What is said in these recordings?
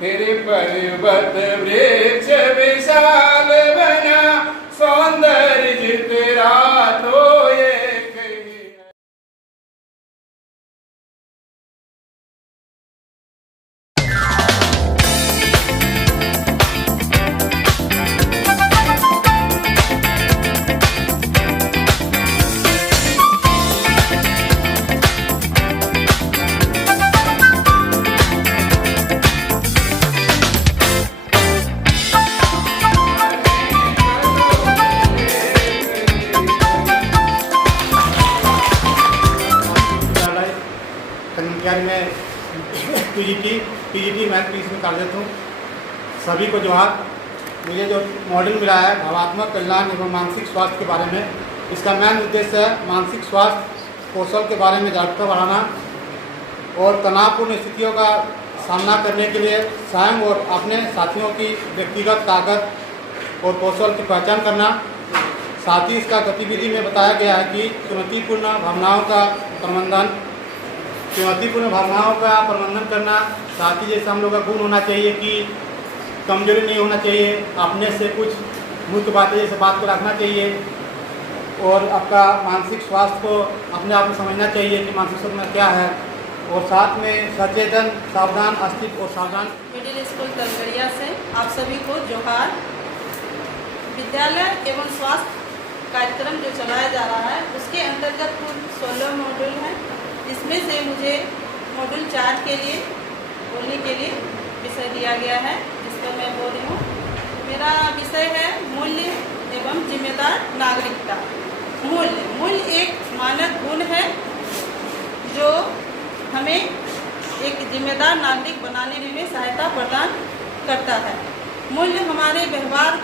फिर पर्वत वृक्ष विशाल बना, सौंदर्य जितना तो एक ही है। कन्याकुमारी में पीजीटी मैथ पीस में कार्यरत हूँ। सभी को जोहार। मुझे जो मॉडल मिला है भावात्मक कल्याण एवं मानसिक स्वास्थ्य के बारे में, इसका मेन उद्देश्य है मानसिक स्वास्थ्य कौशल के बारे में जागरूकता बढ़ाना और तनावपूर्ण स्थितियों का सामना करने के लिए स्वयं और अपने साथियों की व्यक्तिगत ताकत और कौशल की पहचान करना। साथ ही इसका गतिविधि में बताया गया है कि चुनौतीपूर्ण भावनाओं का प्रबंधन करना। साथ ही जैसे हम लोग का गुण होना चाहिए कि कमजोरी नहीं होना चाहिए, अपने से कुछ मुख्य बातें जैसे बात को रखना चाहिए और आपका मानसिक स्वास्थ्य को अपने आप में समझना चाहिए कि मानसिक स्वास्थ्य में क्या है, और साथ में सचेतन, सावधान, अस्तित्व और सावधान। मिडिल स्कूल तलगड़िया से आप सभी को जोहार। विद्यालय एवं स्वास्थ्य कार्यक्रम जो चलाया जा रहा है उसके अंतर्गत कुल 16 मॉड्यूल हैं। इसमें से मुझे मॉड्यूल 4 के लिए बोलने के लिए विषय दिया गया है, जिस पर मैं बोल रही हूँ। मेरा विषय है मूल्य एवं जिम्मेदार नागरिकता। मूल्य एक मानक गुण है जो हमें एक जिम्मेदार नागरिक बनाने में सहायता प्रदान करता है। मूल्य हमारे व्यवहार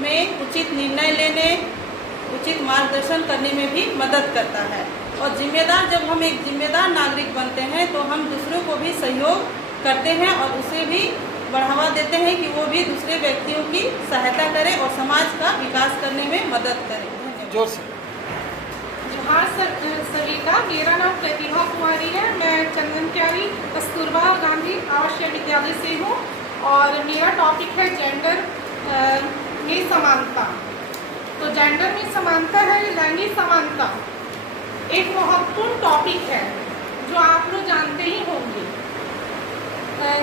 में उचित निर्णय लेने, उचित मार्गदर्शन करने में भी मदद करता है। और जब हम एक जिम्मेदार नागरिक बनते हैं तो हम दूसरों को भी सहयोग करते हैं और उसे भी बढ़ावा देते हैं कि वो भी दूसरे व्यक्तियों की सहायता करे और समाज का विकास करने में मदद करे। जोर से जोहार सभी का। मेरा नाम प्रतिभा कुमारी है। मैं चंदन क्यारी कस्तूरबा गांधी आवासीय विद्यालय से हूँ और मेरा टॉपिक है जेंडर में समानता। तो जेंडर में समानता है, लैंगिक समानता एक महत्वपूर्ण टॉपिक है जो आप लोग जानते ही होंगे।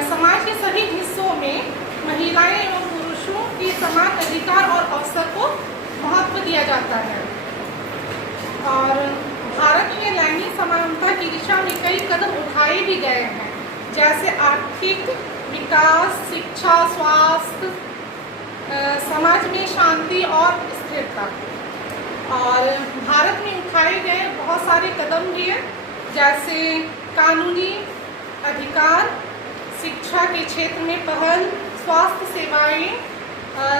समाज के सभी हिस्सों में महिलाएं एवं पुरुषों की समान अधिकार और अवसर को महत्व दिया जाता है और भारत में लैंगिक समानता की दिशा में कई कदम उठाए भी गए हैं, जैसे आर्थिक विकास, शिक्षा, स्वास्थ्य, समाज में शांति और स्थिरता। और भारत में उठाए गए बहुत सारे कदम भी हैं, जैसे कानूनी अधिकार, शिक्षा के क्षेत्र में पहल, स्वास्थ्य सेवाएं।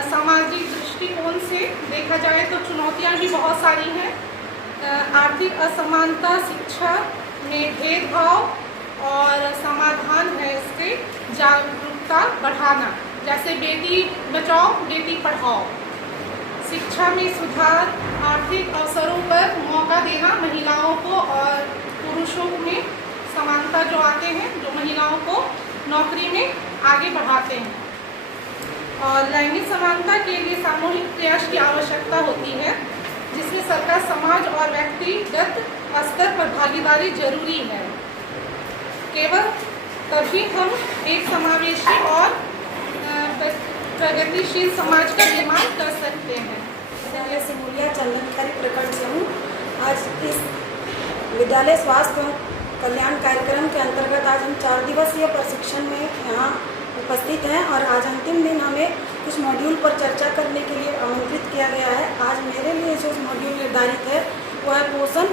सामाजिक दृष्टिकोण से देखा जाए तो चुनौतियां भी बहुत सारी हैं। आर्थिक असमानता, शिक्षा में भेदभाव और समाधान है इसके जागरूकता बढ़ाना, जैसे बेटी बचाओ बेटी पढ़ाओ। शिक्षा में सुधार, आर्थिक अवसरों पर मौका देना महिलाओं को और पुरुषों में समानता जो आते हैं, जो महिलाओं को नौकरी में आगे बढ़ाते हैं। और लैंगिक समानता के लिए सामूहिक प्रयास की आवश्यकता होती है, जिसमें सरकार, समाज और व्यक्तिगत स्तर पर भागीदारी जरूरी है। केवल तभी हम एक समावेशी और प्रगतिशील समाज का निर्माण कर सकते हैं। विद्यालय से मूल्य चंदनकारी प्रकट से हूँ। आज इस विद्यालय स्वास्थ्य एवं कल्याण कार्यक्रम के अंतर्गत आज हम 4 दिवसीय प्रशिक्षण में यहाँ उपस्थित हैं और आज अंतिम दिन हमें कुछ मॉड्यूल पर चर्चा करने के लिए आमंत्रित किया गया है। आज मेरे लिए जो मॉड्यूल निर्धारित है वो है पोषण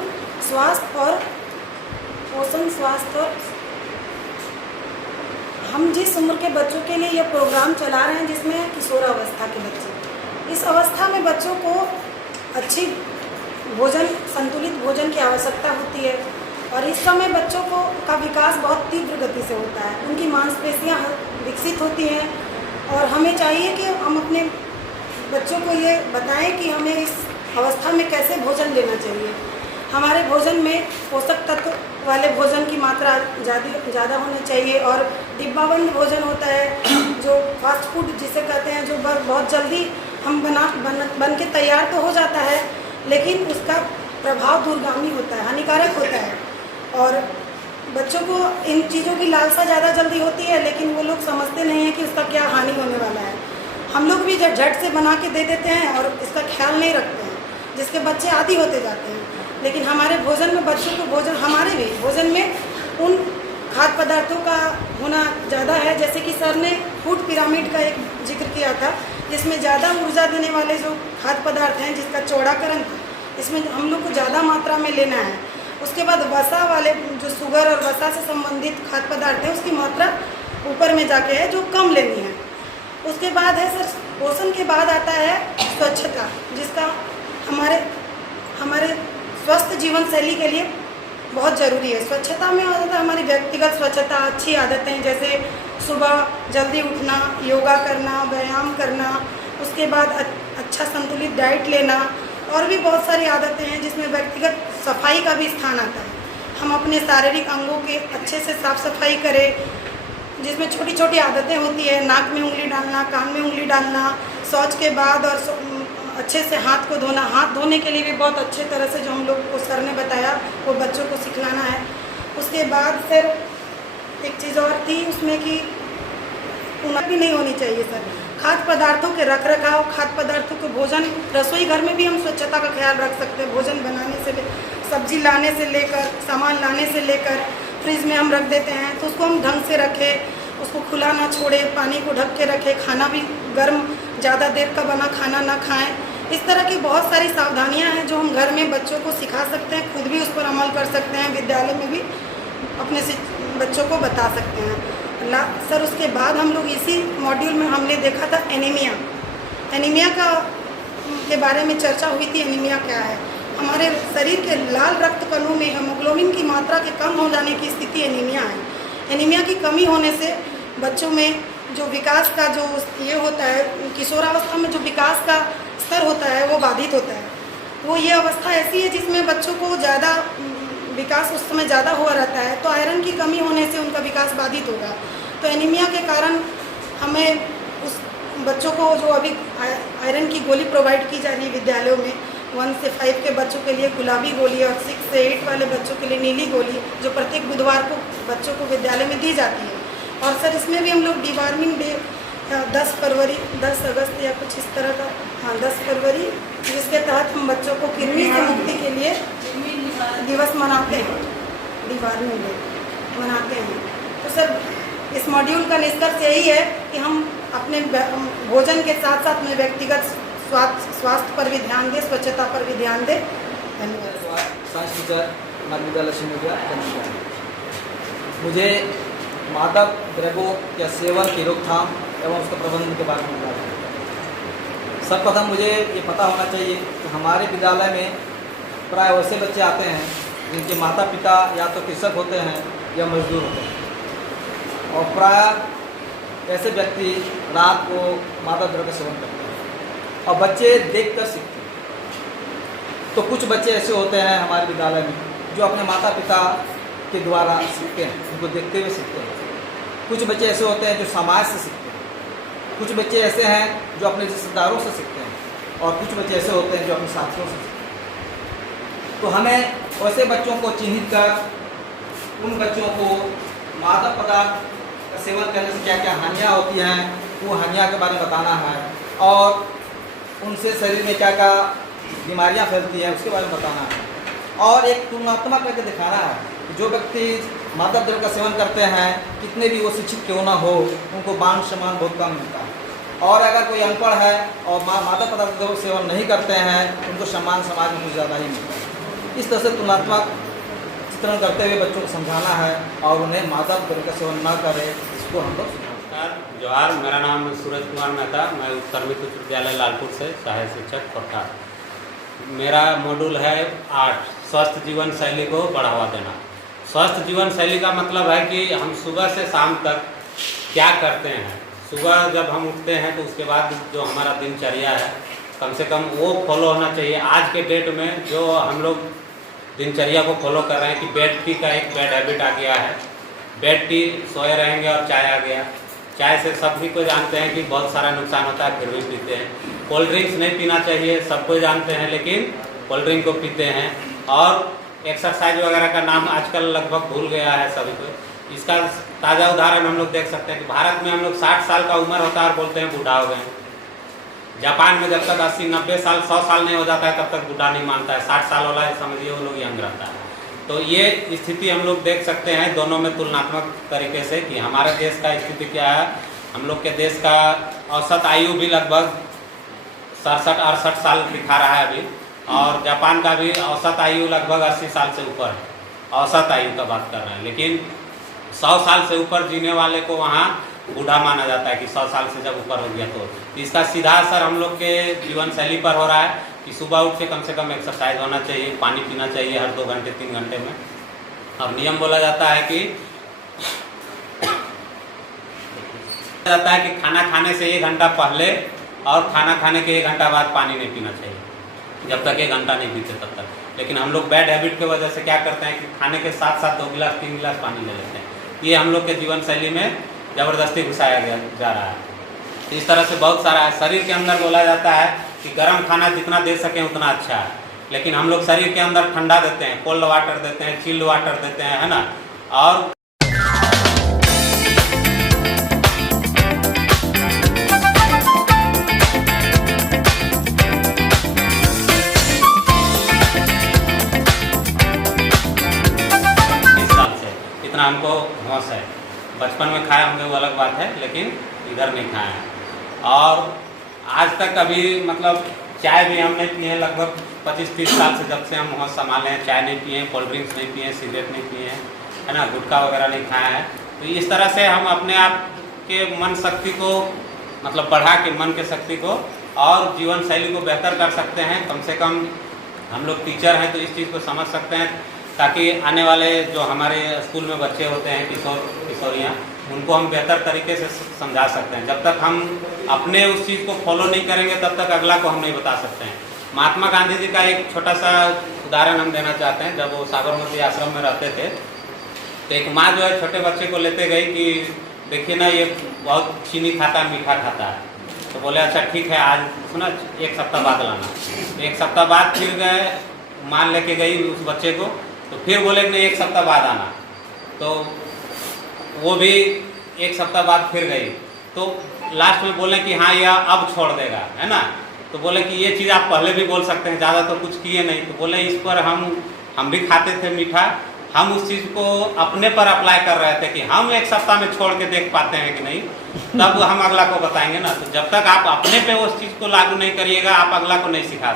स्वास्थ्य। हम जिस उम्र के बच्चों के लिए ये प्रोग्राम चला रहे हैं, जिसमें किशोरावस्था के बच्चे, इस अवस्था में बच्चों को अच्छी भोजन, संतुलित भोजन की आवश्यकता होती है और इस समय बच्चों का विकास बहुत तीव्र गति से होता है। उनकी मांसपेशियां विकसित होती हैं और हमें चाहिए कि हम अपने बच्चों को ये बताएं कि हमें इस अवस्था में कैसे भोजन लेना चाहिए। हमारे भोजन में पोषक तत्व वाले भोजन की मात्रा ज़्यादा होनी चाहिए। और डिब्बाबंद भोजन होता है जो फास्ट फूड जिसे कहते हैं, जो बहुत जल्दी हम बन के तैयार तो हो जाता है, लेकिन उसका प्रभाव दूरगामी होता है, हानिकारक होता है। और बच्चों को इन चीज़ों की लालसा ज़्यादा जल्दी होती है, लेकिन वो लोग समझते नहीं हैं कि उसका क्या हानि होने वाला है। हम लोग भी झट से बना के दे देते हैं और इसका ख्याल नहीं रखते हैं, जिसके बच्चे आदी होते जाते हैं। लेकिन हमारे भोजन में बच्चों को हमारे भी भोजन में उन खाद्य पदार्थों का होना ज़्यादा है। जैसे कि सर ने फूड पिरामिड का एक जिक्र किया था, जिसमें ज़्यादा ऊर्जा देने वाले जो खाद्य पदार्थ हैं, जिसका चौड़ाकरण इसमें हम लोग को ज़्यादा मात्रा में लेना है। उसके बाद वसा वाले जो शुगर और वसा से संबंधित खाद्य पदार्थ हैं, उसकी मात्रा ऊपर में जाके है जो कम लेनी है। उसके बाद है सर, पोषण के बाद आता है स्वच्छता, जिसका हमारे स्वस्थ जीवन शैली के लिए बहुत ज़रूरी है। स्वच्छता में होता है हमारी व्यक्तिगत स्वच्छता, अच्छी आदतें जैसे सुबह जल्दी उठना, योगा करना, व्यायाम करना, उसके बाद अच्छा संतुलित डाइट लेना, और भी बहुत सारी आदतें हैं जिसमें व्यक्तिगत सफाई का भी स्थान आता है। हम अपने शारीरिक अंगों के अच्छे से साफ सफाई करें, जिसमें छोटी छोटी आदतें होती है, नाक में उंगली डालना, कान में उंगली डालना, शौच के बाद और अच्छे से हाथ को धोना। हाथ धोने के लिए भी बहुत अच्छे तरह से जो हम लोग को सर ने बताया वो बच्चों को सिखलाना है। उसके बाद फिर एक चीज़ और थी उसमें कि उन्नति भी नहीं होनी चाहिए सर। खाद्य पदार्थों के रख रखाव, खाद्य पदार्थों के भोजन, रसोई घर में भी हम स्वच्छता का ख्याल रख सकते हैं। भोजन बनाने से, सब्जी लाने से लेकर, सामान लाने से लेकर, फ्रिज में हम रख देते हैं तो उसको हम ढंग से रखें, उसको खुला ना छोड़े, पानी को ढक के रखें, खाना भी गर्म ज़्यादा देर का बना खाना ना खाएं। इस तरह की बहुत सारी सावधानियां हैं जो हम घर में बच्चों को सिखा सकते हैं, खुद भी उस पर अमल कर सकते हैं, विद्यालय में भी अपने बच्चों को बता सकते हैं। सर उसके बाद हम लोग इसी मॉड्यूल में हमने देखा था एनीमिया के बारे में चर्चा हुई थी। एनीमिया क्या है? हमारे शरीर के लाल रक्त कणों में हीमोग्लोबिन की मात्रा के कम हो जाने की स्थिति एनीमिया है। एनीमिया की कमी होने से बच्चों में जो विकास का जो ये होता है, किशोरावस्था में जो विकास का स्तर होता है वो बाधित होता है। वो ये अवस्था ऐसी है जिसमें बच्चों को ज़्यादा विकास उस समय ज़्यादा हुआ रहता है, तो आयरन की कमी होने से उनका विकास बाधित होगा। तो एनीमिया के कारण हमें उस बच्चों को जो अभी आयरन की गोली प्रोवाइड की जा रही है विद्यालयों में, 1 से 5 के बच्चों के लिए गुलाबी गोली और 6 से 8 वाले बच्चों के लिए नीली गोली, जो प्रत्येक बुधवार को बच्चों को विद्यालय में दी जाती है। और सर इसमें भी हम लोग डिवार्मिंग डे 10 फरवरी, 10 अगस्त या कुछ इस तरह का, 10 फरवरी, जिसके तहत हम बच्चों को कृमि से मुक्ति के लिए दिवस मनाते हैं, डिवार्मिंग डे मनाते हैं। तो सर इस मॉड्यूल का निष्कर्ष यही है कि हम अपने भोजन के साथ साथ में व्यक्तिगत स्वास्थ्य पर भी ध्यान दें, स्वच्छता पर भी ध्यान दें। धन्यवाद। साइंस टीचर मध्य विद्यालय सिंगरिया। मुझे मादक द्रव्यों या सेवन की रोकथाम एवं उसके प्रबंधन के बारे में बताया। सर्वप्रथम मुझे ये पता होना चाहिए कि हमारे विद्यालय में प्राय वैसे बच्चे आते हैं जिनके माता पिता या तो कृषक होते हैं या मजदूर होते हैं, और प्राय ऐसे व्यक्ति रात को मादक द्रव्य का सेवन करते हैं और बच्चे देखकर सीखते हैं। तो कुछ बच्चे ऐसे होते हैं हमारे विद्यालय में जो अपने माता पिता के द्वारा सीखते हैं, उनको देखते हुए सीखते हैं। कुछ बच्चे ऐसे होते हैं जो समाज से सीखते हैं, कुछ बच्चे ऐसे हैं जो अपने रिश्तेदारों से सीखते हैं, और कुछ बच्चे ऐसे होते हैं जो अपने साथियों से सीखते हैं। तो हमें वैसे बच्चों को चिन्हित कर उन बच्चों को मादक पदार्थ का सेवन करने से क्या क्या हानियाँ होती हैं, वो हानियाँ के बारे में बताना है, और उनसे शरीर में क्या क्या बीमारियाँ फैलती हैं उसके बारे में बताना है, और एक तुलनात्मक करके दिखाना है कि जो व्यक्ति मादक द्रव्य का सेवन करते हैं, कितने भी वो शिक्षित क्यों ना हो, उनको मान सम्मान बहुत कम मिलता है, और अगर कोई अनपढ़ है और मादक पदार्थ का सेवन नहीं करते हैं, उनको सम्मान समाज में कुछ ज़्यादा ही मिलता है। इस तरह से तुलनात्मक चित्रण करते हुए बच्चों को समझाना है और उन्हें मादक द्रव्य का सेवन न करें, इसको हम लोग। नमस्कार, जोहार। मेरा नाम सूरज कुमार मेहता, मैं उत्तर मित्र उच्च विद्यालय लालपुर से सहायक शिक्षक पढ़ता। मेरा मॉड्यूल है 8, स्वस्थ जीवन शैली को बढ़ावा देना। स्वस्थ जीवन शैली का मतलब है कि हम सुबह से शाम तक क्या करते हैं। सुबह जब हम उठते हैं तो उसके बाद जो हमारा दिनचर्या है कम से कम वो फॉलो होना चाहिए। आज के डेट में जो हम लोग दिनचर्या को फॉलो कर रहे हैं कि बेड टी का एक बैड हैबिट आ गया है। बेड टी सोए रहेंगे और चाय आ गया। चाय से सभी को जानते हैं कि बहुत सारा नुकसान होता है, फिर भी पीते हैं। कोल्ड ड्रिंक्स नहीं पीना चाहिए, सबको जानते हैं, लेकिन कोल्ड ड्रिंक को पीते हैं। और एक्सरसाइज वगैरह का नाम आजकल लगभग भूल गया है सभी को। इसका ताज़ा उदाहरण हम लोग देख सकते हैं कि भारत में हम लोग 60 साल का उम्र होता है और बोलते हैं बूढ़ा हो गए। जापान में जब तक 80-90 साल 100 साल नहीं हो जाता है तब तक बूढ़ा नहीं मानता है। 60 साल वाला है समझिए वो लोग यंग रहता है। तो ये स्थिति हम लोग देख सकते हैं दोनों में तुलनात्मक तरीके से कि हमारे देश का स्थिति क्या है। हम लोग के देश का औसत आयु भी लगभग 67-68 साल दिखा रहा है अभी, और जापान का भी औसत आयु लगभग 80 साल से ऊपर है। औसत आयु का बात कर रहे हैं, लेकिन 100 साल से ऊपर जीने वाले को वहाँ बूढ़ा माना जाता है कि 100 साल से जब ऊपर हो गया तो इसका सीधा असर हम लोग के जीवन शैली पर हो रहा है कि सुबह उठ के कम से कम एक्सरसाइज होना चाहिए, पानी पीना चाहिए हर 2 घंटे 3 घंटे में। और नियम बोला जाता है कि खाना खाने से 1 घंटा पहले और खाना खाने के 1 घंटा बाद पानी नहीं पीना चाहिए, जब तक 1 घंटा नहीं पीते तब तक। लेकिन हम लोग बैड हैबिट की वजह से क्या करते हैं कि खाने के साथ साथ 2 गिलास 3 गिलास पानी ले लेते हैं। ये हम लोग के जीवन शैली में ज़बरदस्ती घुसाया जा रहा है। इस तरह से बहुत सारा है। शरीर के अंदर बोला जाता है कि गर्म खाना जितना दे सकें उतना अच्छा है, लेकिन हम लोग शरीर के अंदर ठंडा देते हैं, कोल्ड वाटर देते हैं, चिल्ड वाटर देते हैं, है ना। और इतना हमको होश है। बचपन में खाए होंगे वो अलग बात है, लेकिन इधर नहीं खाए हैं। और आज तक अभी मतलब चाय भी हम नहीं पिए लगभग 25-30 साल से, जब से हम होश संभाले हैं। चाय नहीं पिए, कोल्ड ड्रिंक्स नहीं पिए, सिगरेट नहीं पिए हैं, है ना, गुटखा वगैरह नहीं खाया है। तो इस तरह से हम अपने आप के मन शक्ति को मतलब बढ़ा के मन के शक्ति को और जीवन शैली को बेहतर कर सकते हैं। कम से कम हम लोग टीचर हैं तो इस चीज़ को समझ सकते हैं, ताकि आने वाले जो हमारे स्कूल में बच्चे होते हैं, किशोरियाँ, उनको हम बेहतर तरीके से समझा सकते हैं। जब तक हम अपने उस चीज़ को फॉलो नहीं करेंगे तब तक अगला को हम नहीं बता सकते हैं। महात्मा गांधी जी का एक छोटा सा उदाहरण हम देना चाहते हैं। जब वो साबरमती आश्रम में रहते थे तो एक माँ जो है छोटे बच्चे को लेते गई कि देखिए ना ये बहुत चीनी खाता है, मीठा खाता है। तो बोले अच्छा ठीक है, आज सुना 1 सप्ताह बाद लाना। 1 सप्ताह बाद फिर गए, माँ लेके गई उस बच्चे को, तो फिर बोले कि नहीं 1 सप्ताह बाद आना। तो वो भी 1 सप्ताह बाद फिर गई, तो लास्ट में बोले कि हाँ यह अब छोड़ देगा, है ना। तो बोले कि ये चीज़ आप पहले भी बोल सकते हैं, ज़्यादा तो कुछ किए नहीं। तो बोले इस पर हम भी खाते थे मीठा, हम उस चीज़ को अपने पर अप्लाई कर रहे थे कि हम 1 सप्ताह में छोड़ के देख पाते हैं कि नहीं, तब हम अगला को बताएंगे ना। तो जब तक आप अपने पे उस चीज़ को लागू नहीं करिएगा, आप अगला को नहीं सिखा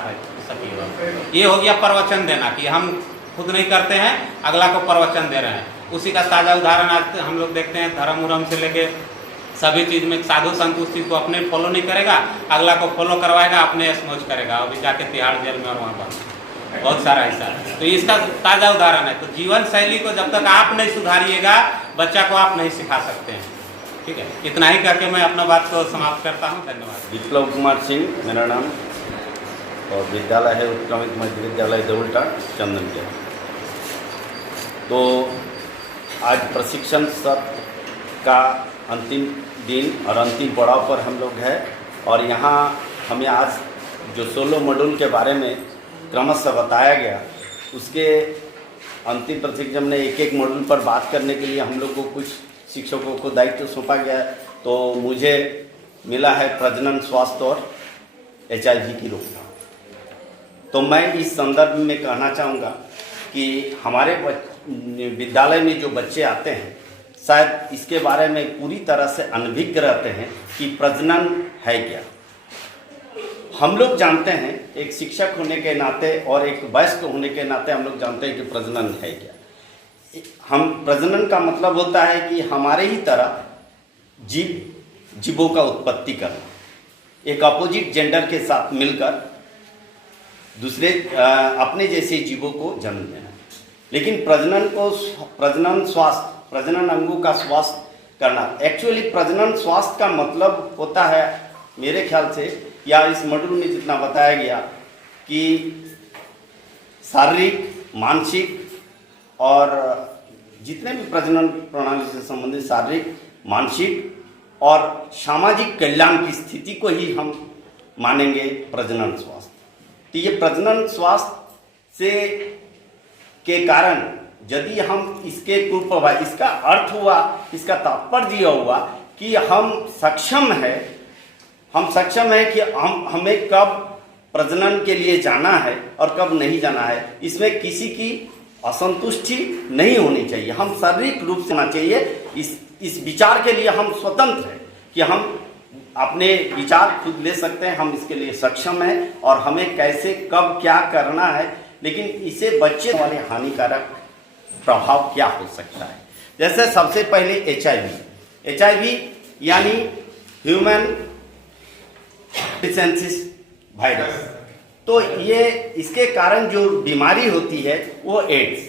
सकिएगा। ये हो गया प्रवचन देना कि हम खुद नहीं करते हैं, अगला को प्रवचन दे रहे हैं। उसी का ताज़ा उदाहरण आज हम लोग देखते हैं। धर्म उरम से लेके सभी चीज़ में साधु संत उस चीज़ को अपने फॉलो नहीं करेगा, अगला को फॉलो करवाएगा, अपने स्मोच करेगा, अभी जाके तिहाड़ जेल में और वहाँ पर बहुत सारा ऐसा है। तो इसका ताज़ा उदाहरण है। तो जीवन शैली को जब तक आप नहीं सुधारिएगा, बच्चा को आप नहीं सिखा सकते हैं। ठीक है, इतना ही करके मैं अपना बात को समाप्त करता हूँ। धन्यवाद। विप्लव कुमार सिंह मेरा नाम, और विद्यालय है उत्क्रमित मध्य विद्यालय देउल्टा चंदनपुर। तो आज प्रशिक्षण सत्र का अंतिम दिन और अंतिम पड़ाव पर हम लोग हैं, और यहाँ हमें आज जो 16 मॉड्यूल के बारे में क्रमशः बताया गया, उसके अंतिम प्रशिक्षण में एक मॉड्यूल पर बात करने के लिए हम लोग को कुछ शिक्षकों को दायित्व सौंपा गया। तो मुझे मिला है प्रजनन स्वास्थ्य और HIV की रोकथाम। तो मैं इस संदर्भ में कहना चाहूँगा कि हमारे विद्यालय में जो बच्चे आते हैं शायद इसके बारे में पूरी तरह से अनभिज्ञ रहते हैं कि प्रजनन है क्या। हम लोग जानते हैं, एक शिक्षक होने के नाते और एक वयस्क होने के नाते हम लोग जानते हैं कि प्रजनन है क्या। हम प्रजनन का मतलब होता है कि हमारे ही तरह जीवों का उत्पत्ति करना, एक अपोजिट जेंडर के साथ मिलकर दूसरे अपने जैसे जीवों को जन्म देना। लेकिन प्रजनन अंगों का स्वास्थ्य करना, एक्चुअली प्रजनन स्वास्थ्य का मतलब होता है मेरे ख्याल से, या इस मॉड्यूल में जितना बताया गया, कि शारीरिक, मानसिक और जितने भी प्रजनन प्रणाली से संबंधित शारीरिक, मानसिक और सामाजिक कल्याण की स्थिति को ही हम मानेंगे प्रजनन स्वास्थ्य। तो ये प्रजनन स्वास्थ्य से के कारण यदि हम इसके कुप्रभाव, इसका अर्थ हुआ, इसका तात्पर्य यह हुआ कि हम सक्षम है कि हमें कब प्रजनन के लिए जाना है और कब नहीं जाना है। इसमें किसी की असंतुष्टि नहीं होनी चाहिए। हम शारीरिक रूप से होना चाहिए। इस विचार के लिए हम स्वतंत्र हैं कि हम अपने विचार खुद ले सकते हैं, हम इसके लिए सक्षम हैं और हमें कैसे कब क्या करना है। लेकिन इसे बच्चे वाले हानिकारक प्रभाव क्या हो सकता है? जैसे सबसे पहले HIV यानी ह्यूमन डिफिशिएंसी वायरस। तो ये इसके कारण जो बीमारी होती है वो एड्स,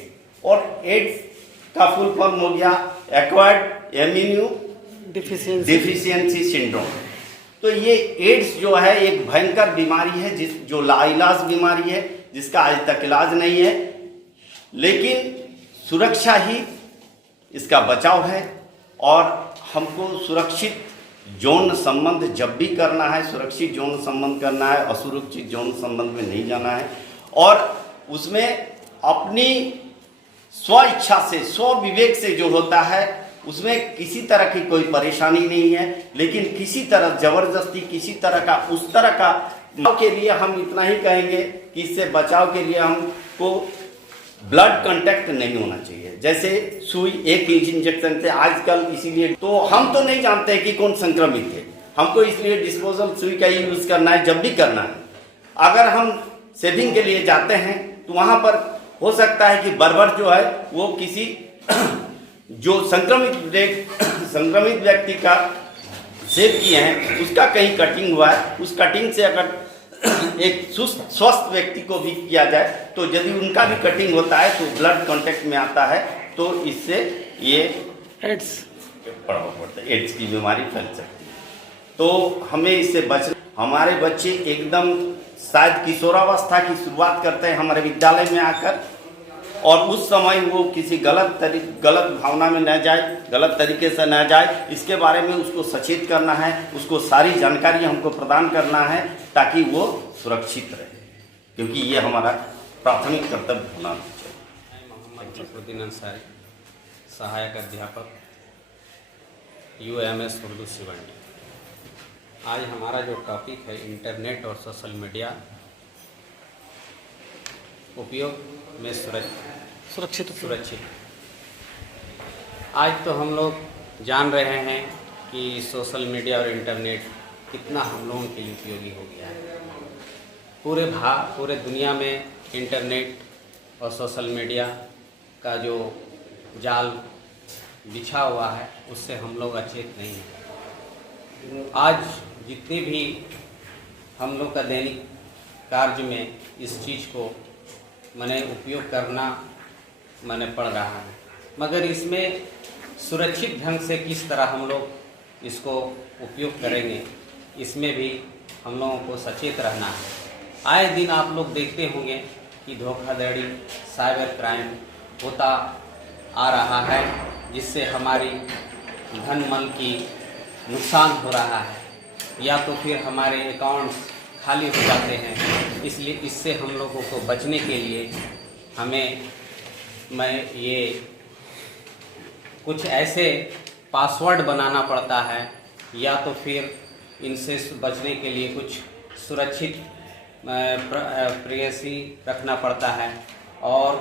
और एड्स का फुल फॉर्म हो गया एक्वायर्ड इम्यूनो डिफिशिएंसी सिंड्रोम। तो ये एड्स जो है एक भयंकर बीमारी है जो लाइलाज बीमारी है, जिसका आज तक इलाज नहीं है। लेकिन सुरक्षा ही इसका बचाव है और हमको सुरक्षित यौन संबंध जब भी करना है, सुरक्षित यौन संबंध करना है, असुरक्षित यौन संबंध में नहीं जाना है। और उसमें अपनी स्व इच्छा से, स्व विवेक से जो होता है उसमें किसी तरह की कोई परेशानी नहीं है। लेकिन किसी तरह जबरदस्ती, किसी तरह का उस तरह का बचाव के लिए हम इतना ही कहेंगे कि इससे बचाव के लिए हमको ब्लड कांटेक्ट नहीं होना चाहिए। जैसे सुई, एक इंजेक्शन से आजकल, इसीलिए तो हम तो नहीं जानते कि कौन संक्रमित है, हमको इसलिए डिस्पोजल सुई का ही यूज करना है जब भी करना है। अगर हम सेविंग के लिए जाते हैं तो वहां पर हो सकता है कि बर्बर जो है वो किसी जो संक्रमित व्यक्ति का सेव किए हैं उसका कहीं कटिंग हुआ है, उस कटिंग से अगर एक स्वस्थ व्यक्ति को भी किया जाए तो यदि उनका भी कटिंग होता है तो ब्लड कांटेक्ट में आता है, तो इससे ये एड्स प्रभाव पड़ता है, एड्स की बीमारी फैल सकती है। तो हमें इससे बचना। हमारे बच्चे एकदम शायद किशोरावस्था की शुरुआत करते हैं हमारे विद्यालय में आकर, और उस समय वो किसी गलत भावना में न जाए, गलत तरीके से न जाए, इसके बारे में उसको सचेत करना है, उसको सारी जानकारी हमको प्रदान करना है ताकि वो सुरक्षित रहे, क्योंकि ये हमारा प्राथमिक कर्तव्य होना चाहिए। मोहम्मद जफरुद्दीन अंसारी, सहायक अध्यापक UMS उर्दू सिवंडी। आज हमारा जो टॉपिक है इंटरनेट और सोशल मीडिया उपयोग में सुरक्षित। आज तो हम लोग जान रहे हैं कि सोशल मीडिया और इंटरनेट कितना हम लोगों के लिए उपयोगी हो गया है। पूरे दुनिया में इंटरनेट और सोशल मीडिया का जो जाल बिछा हुआ है उससे हम लोग अचेत नहीं हैं। आज जितने भी हम लोग का दैनिक कार्य में इस चीज़ को उपयोग करना पड़ रहा है, मगर इसमें सुरक्षित ढंग से किस तरह हम लोग इसको उपयोग करेंगे, इसमें भी हम लोगों को सचेत रहना है। आए दिन आप लोग देखते होंगे कि धोखाधड़ी, साइबर क्राइम होता आ रहा है, जिससे हमारी धन मन की नुकसान हो रहा है, या तो फिर हमारे अकाउंट्स खाली हो जाते हैं। इसलिए इससे हम लोगों को बचने के लिए हमें ये कुछ ऐसे पासवर्ड बनाना पड़ता है, या तो फिर इनसे बचने के लिए कुछ सुरक्षित प्राइवेसी रखना पड़ता है। और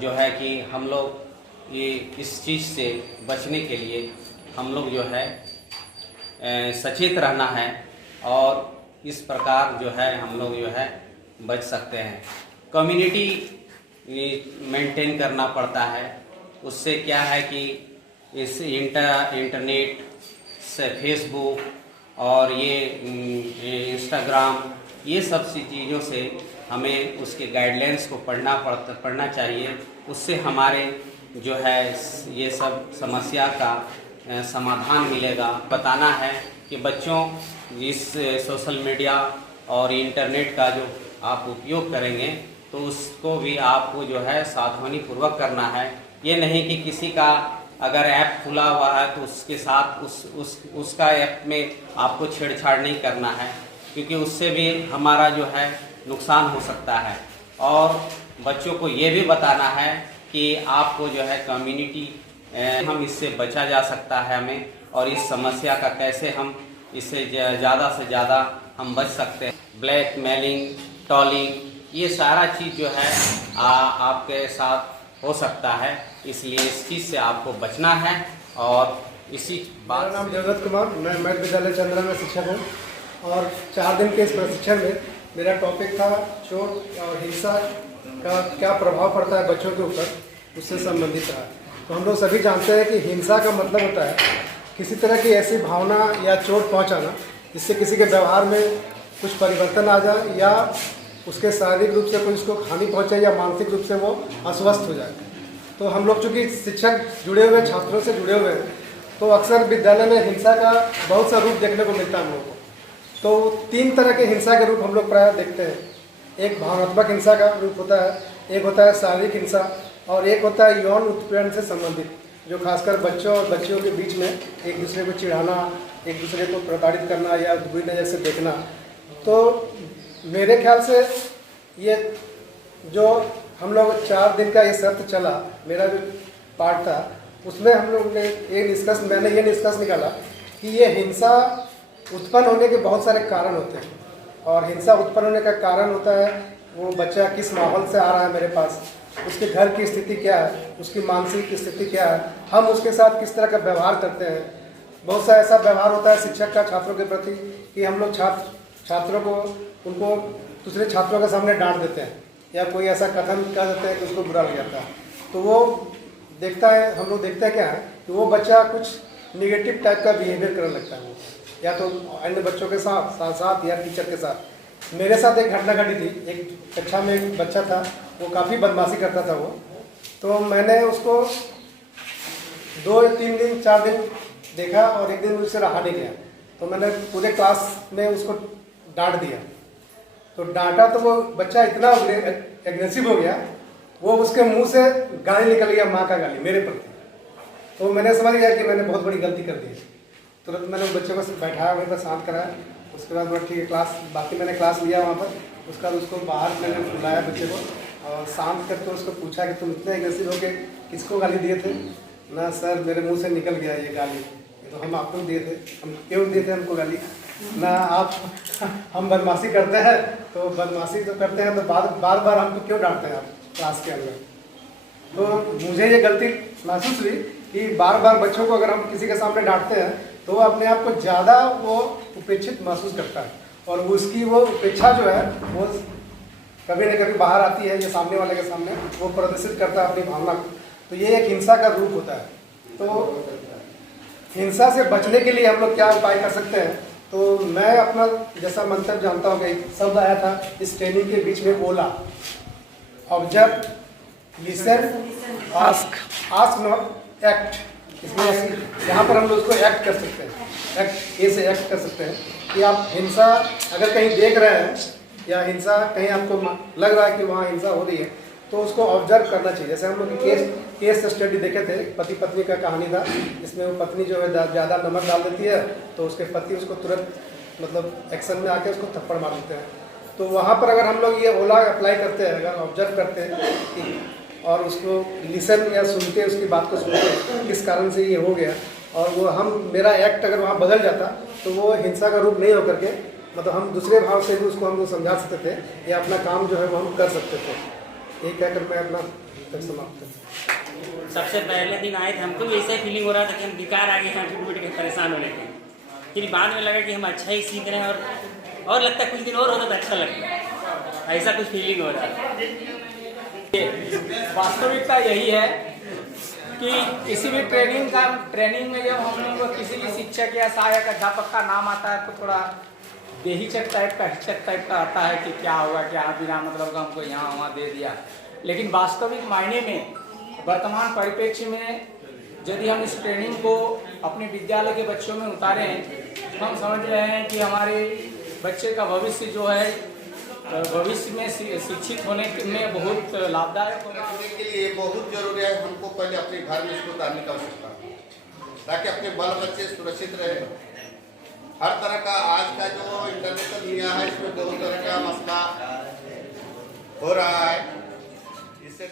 जो है कि हम लोग ये इस चीज़ से बचने के लिए हम लोग जो है सचेत रहना है, और इस प्रकार जो है हम लोग जो है बच सकते हैं। कम्युनिटी मेंटेन करना पड़ता है। उससे क्या है कि इस इंटरनेट से फेसबुक और ये इंस्टाग्राम, ये सब सी चीज़ों से हमें उसके गाइडलाइंस को पढ़ना चाहिए। उससे हमारे जो है ये सब समस्या का समाधान मिलेगा। बताना है कि बच्चों इस सोशल मीडिया और इंटरनेट का जो आप उपयोग करेंगे तो उसको भी आपको जो है सावधानी पूर्वक करना है। ये नहीं कि किसी का अगर ऐप खुला हुआ है तो उसके साथ उसका ऐप में आपको छेड़छाड़ नहीं करना है, क्योंकि उससे भी हमारा जो है नुकसान हो सकता है। और बच्चों को ये भी बताना है कि आपको जो है कम्युनिटी हम इससे बचा जा सकता है हमें, और इस समस्या का कैसे हम इससे ज़्यादा से ज़्यादा हम बच सकते हैं। ब्लैकमेलिंग, ट्रोलिंग, ये सारा चीज़ जो है आपके साथ हो सकता है, इसलिए इस चीज़ से आपको बचना है। और इसी बात, मेरा नाम जगत कुमार, मैं मध्य विद्यालय चंद्रा में शिक्षक हूँ और 4 दिन के इस प्रशिक्षण में मेरा टॉपिक था चोट और हिंसा का क्या प्रभाव पड़ता है बच्चों के ऊपर, उससे संबंधित रहा। तो हम लोग सभी जानते हैं कि हिंसा का मतलब होता है किसी तरह की ऐसी भावना या चोट पहुंचाना जिससे किसी के व्यवहार में कुछ परिवर्तन आ जाए या उसके शारीरिक रूप से कोई उसको हानि पहुंचे या मानसिक रूप से वो अस्वस्थ हो जाए। तो हम लोग चूँकि शिक्षक जुड़े हुए छात्रों से जुड़े हुए हैं, तो अक्सर विद्यालय में हिंसा का बहुत सा रूप देखने को मिलता है हम लोगों को। तो 3 तरह के हिंसा के रूप हम लोग प्रायः देखते हैं। एक भावनात्मक हिंसा का रूप होता है, एक होता है शारीरिक हिंसा, और एक होता है यौन उत्पीड़न से संबंधित, जो खासकर बच्चों और बच्चियों के बीच में एक दूसरे को चिढ़ाना, एक दूसरे को प्रताड़ित करना या बुरी नज़र से देखना। तो मेरे ख्याल से ये जो हम लोग 4 दिन का ये सत्र चला, मेरा जो पार्ट था, उसमें हम लोग ने मैंने ये निष्कर्ष निकाला कि ये हिंसा उत्पन्न होने के बहुत सारे कारण होते हैं। और हिंसा उत्पन्न होने का कारण होता है वो बच्चा किस माहौल से आ रहा है मेरे पास, उसके घर की स्थिति क्या है, उसकी मानसिक स्थिति क्या है, हम उसके साथ किस तरह का व्यवहार करते हैं। बहुत सा ऐसा व्यवहार होता है शिक्षक का छात्रों के प्रति कि हम लोग छात्रों को उनको दूसरे छात्रों के सामने डांट देते हैं या कोई ऐसा कथन कर देते हैं कि उसको बुरा लग जाता है। तो वो देखता है, हम लोग देखते हैं क्या है कि वो बच्चा कुछ निगेटिव टाइप का बिहेवियर करने लगता है, वो या तो अन्य बच्चों के साथ या टीचर के साथ। मेरे साथ एक घटना घटी थी। एक कक्षा में एक बच्चा था, वो काफ़ी बदमाशी करता था वो। तो मैंने उसको 2-3 दिन 4 दिन देखा और एक दिन उससे रहा नहीं गया, तो मैंने पूरे क्लास में उसको डांट दिया। तो डांटा तो वो बच्चा इतना एग्रेसिव हो गया, वो उसके मुंह से गाली निकल गया, माँ का गाली मेरे प्रति। तो मैंने समझ गया कि मैंने बहुत बड़ी गलती कर दी। तुरंत मैंने उस बच्चे को बैठाया, वहीं पर शांत कराया। उसके बाद बोला ठीक है क्लास, बाकी मैंने क्लास लिया वहाँ पर। उसके बाद उसको बाहर मैंने बुलाया बच्चे को और शांत करके उसको पूछा कि तुम इतने एग्रेसिव हो के किसको गाली दिए थे। ना सर, मेरे मुंह से निकल गया ये गाली, ये तो हम आपको दिए थे। हम क्यों दिए थे हमको गाली? ना आप हम बदमाशी करते हैं तो बदमाशी तो करते हैं तो बार बार हमको क्यों डांटते हैं आप क्लास के अंदर? तो मुझे ये गलती महसूस हुई कि बार बार बच्चों को अगर हम किसी के सामने डांटते हैं तो वो अपने आप को ज़्यादा वो उपेक्षित महसूस करता है, और उसकी वो उपेक्षा जो है वो कभी न कभी बाहर आती है, ये सामने वाले के सामने वो प्रदर्शित करता है अपनी भावना को। तो ये एक हिंसा का रूप होता है। तो हिंसा से बचने के लिए हम लोग क्या उपाय कर सकते हैं? तो मैं अपना जैसा मंतव्य जानता हूँ कि शब्द आया था इस ट्रेनिंग के बीच में, ओला, observe, listen, ask not, act. इसमें यहाँ पर हम लोग उसको एक्ट कर सकते हैं, एक्ट ए से एक्ट कर सकते हैं कि आप हिंसा अगर कहीं देख रहे हैं या हिंसा कहीं आपको लग रहा है कि वहाँ हिंसा हो रही है, तो उसको ऑब्जर्व करना चाहिए। जैसे हम लोग केस स्टडी देखे थे, पति पत्नी का कहानी था। इसमें वो पत्नी जो है ज़्यादा नमक डाल देती है तो उसके पति उसको तुरंत मतलब एक्शन में आके उसको थप्पड़ मार देते हैं। तो वहाँ पर अगर हम लोग ये ओला अप्लाई करते हैं, अगर ऑब्जर्व करते हैं और उसको लिसन या सुनते, उसकी बात को सुनते किस कारण से ये हो गया, और वो मेरा एक्ट अगर वहाँ बदल जाता तो वो हिंसा का रूप नहीं होकर के मतलब हम दूसरे भाव से भी उसको हम लोग समझा सकते थे या अपना काम जो है वो हम कर सकते थे। यही कहकर मैं अपना तक समाप्त करता। सबसे पहले दिन आए थे, हमको भी ऐसा फीलिंग हो रहा था कि हम बेकार आगे हैं, टूट के परेशान होने के। फिर बाद में लगा कि हम अच्छा ही सीख रहे हैं और लगता है कुछ दिन और होता तो अच्छा लगता है, ऐसा कुछ फीलिंग हो रहा है। वास्तविकता यही है कि किसी भी ट्रेनिंग में जब हम लोग को किसी भी शिक्षक या सहायक अध्यापक का नाम आता है तो थोड़ा बेहिचक टाइप का हिचक टाइप का आता है कि क्या होगा, क्या बिना मतलब का हमको यहाँ वहाँ दे दिया। लेकिन वास्तविक मायने में वर्तमान परिप्रेक्ष्य में यदि हम इस ट्रेनिंग को अपने विद्यालय के बच्चों में उतारें, हम समझ रहे हैं कि हमारे बच्चे का भविष्य जो है भविष्य में शिक्षित होने में बहुत लाभदायक होगा। के लिए बहुत जरूरी है। हमको पहले अपने घर में इसको उतारने की आवश्यकता है ताकि अपने बाल बच्चे सुरक्षित रहे। हर तरह का आज का जो इंटरनेशनल दुनिया है इसमें बहुत तरह का मसला हो रहा है। इससे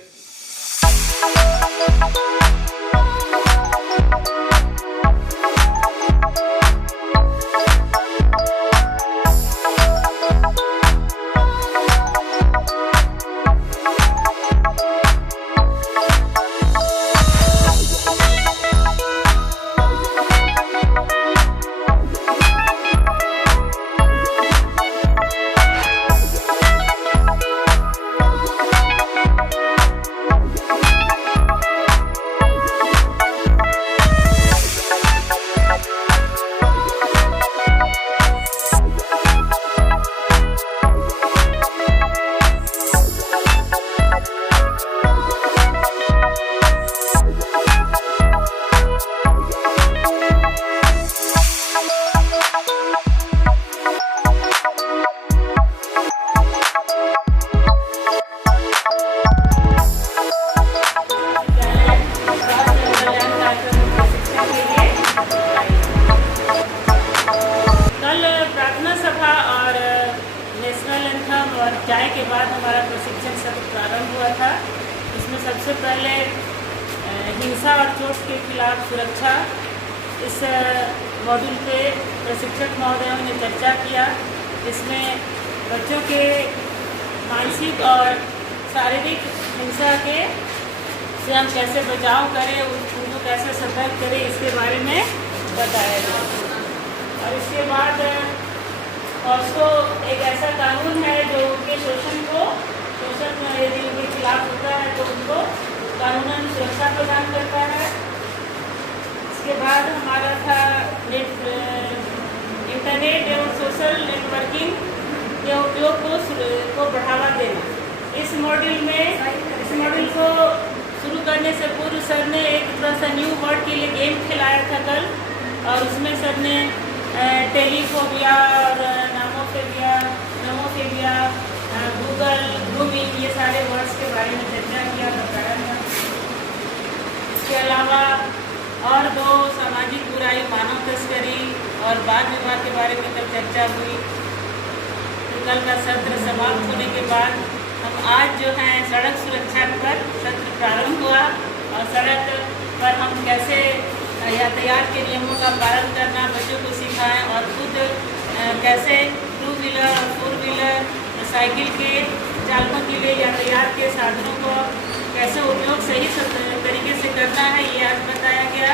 और चाय के बाद हमारा प्रशिक्षण सत्र प्रारंभ हुआ था। इसमें सबसे पहले हिंसा और चोट के खिलाफ सुरक्षा, इस मॉड्यूल पे प्रशिक्षक महोदयों ने चर्चा किया। इसमें बच्चों के मानसिक और शारीरिक हिंसा के से हम कैसे बचाव करें, उनको कैसे सतर्क करें, इसके बारे में बताया गया। और इसके बाद उसको एक ऐसा कानून है जो उनके शोषण यदि उनके खिलाफ होता है तो उनको कानूनन सुरक्षा प्रदान करता है। इसके बाद हमारा था इंटरनेट एवं सोशल नेटवर्किंग के उपयोग को बढ़ावा देना। इस मॉड्यूल को शुरू करने से पूर्व सर ने एक तरह सा न्यू वर्ड के लिए गेम खिलाया था कल, और उसमें सर ने टेलीफोबिया और नमोफोबिया, गूगल, ग्रूमिंग, ये सारे वर्ड्स के बारे में चर्चा किया, बताया था। इसके अलावा और दो सामाजिक बुराई, मानव तस्करी और बाल विवाह के बारे में कल चर्चा हुई। कल का सत्र समाप्त होने के बाद हम आज जो है सड़क सुरक्षा पर सत्र प्रारंभ हुआ, और सड़क पर हम कैसे यातायात के नियमों का पालन करना बच्चों को सिखाएं, और खुद कैसे 2 व्हीलर और 4 व्हीलर साइकिल के चालकों के लिए यातायात के साधनों को कैसे उपयोग सही तरीके से करना है, ये आज बताया गया।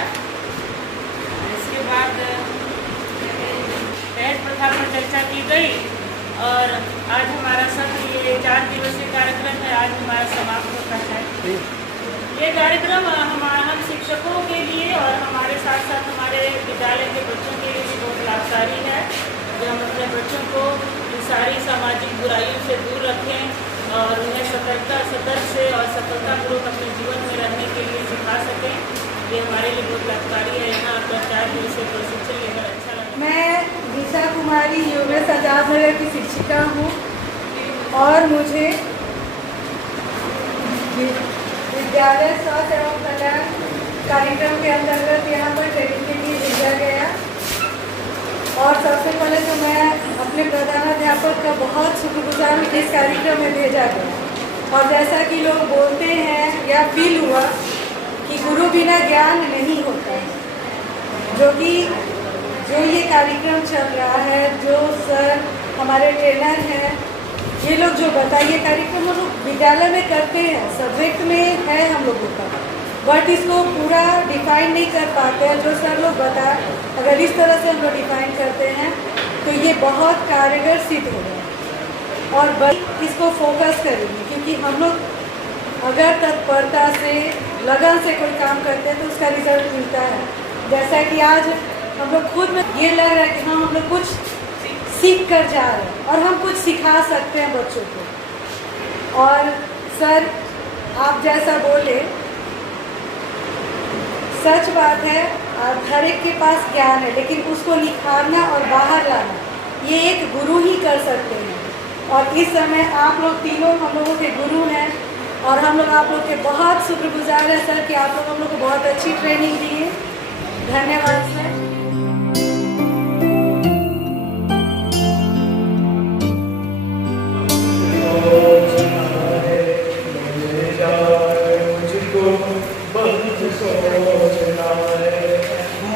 इसके बाद दहेज प्रथा पर चर्चा की गई, और आज हमारा सत्र ये 4 दिवसीय कार्यक्रम है, आज हमारा समाप्त होता है। ये कार्यक्रम हम शिक्षकों के लिए और हमारे साथ साथ हमारे विद्यालय के बच्चों के लिए भी बहुत लाभकारी है, जो हम अपने बच्चों को इन सारी सामाजिक बुराइयों से दूर रखें और उन्हें सतर्क से और सफलतापूर्वक अपने जीवन में रहने के लिए सिखा सकें। ये हमारे लिए बहुत लाभकारी है। यहाँ पर 4 दिवसीय प्रशिक्षण लेकर अच्छा लगा। मैं दिशा कुमारी यूएस आजाद नगर की शिक्षिका हूँ, और मुझे विद्यालय स्वास्थ्य एवं कल्याण कार्यक्रम के अंतर्गत यहाँ पर ट्रेनिंग के लिए भेजा गया। और सबसे पहले तो मैं अपने प्रधानाध्यापक का बहुत शुक्रगुजार हूँ कि इस कार्यक्रम में भेजा गया। और जैसा कि लोग बोलते हैं या फील हुआ कि गुरु बिना ज्ञान नहीं होता, जो ये कार्यक्रम चल रहा है, जो सर हमारे ट्रेनर हैं, ये लोग जो बताइए कार्यक्रम हम लोग विद्यालय में करते हैं, सब्जेक्ट में है हम लोगों का, बट इसको पूरा डिफाइन नहीं कर पाते हैं। जो सर लोग बताए, अगर इस तरह से हम लोग डिफाइन करते हैं तो ये बहुत कारगर सिद्ध होगा। और बस इसको फोकस करेंगे, क्योंकि हम लोग अगर तत्परता से, लगन से कोई काम करते हैं तो उसका रिजल्ट मिलता है। जैसा कि आज हम लोग खुद में ये लग रहा है कि हाँ हम लोग कुछ सीख कर जा रहे हैं और हम कुछ सिखा सकते हैं बच्चों को। और सर आप जैसा बोले, सच बात है, हर एक के पास ज्ञान है, लेकिन उसको निखारना और बाहर लाना ये एक गुरु ही कर सकते हैं। और इस समय आप लोग तीनों हम लोगों के गुरु हैं और हम लोग आप लोग के बहुत शुक्रगुजार हैं सर कि आप लोग हम लोग को बहुत अच्छी ट्रेनिंग दी है। धन्यवाद सर।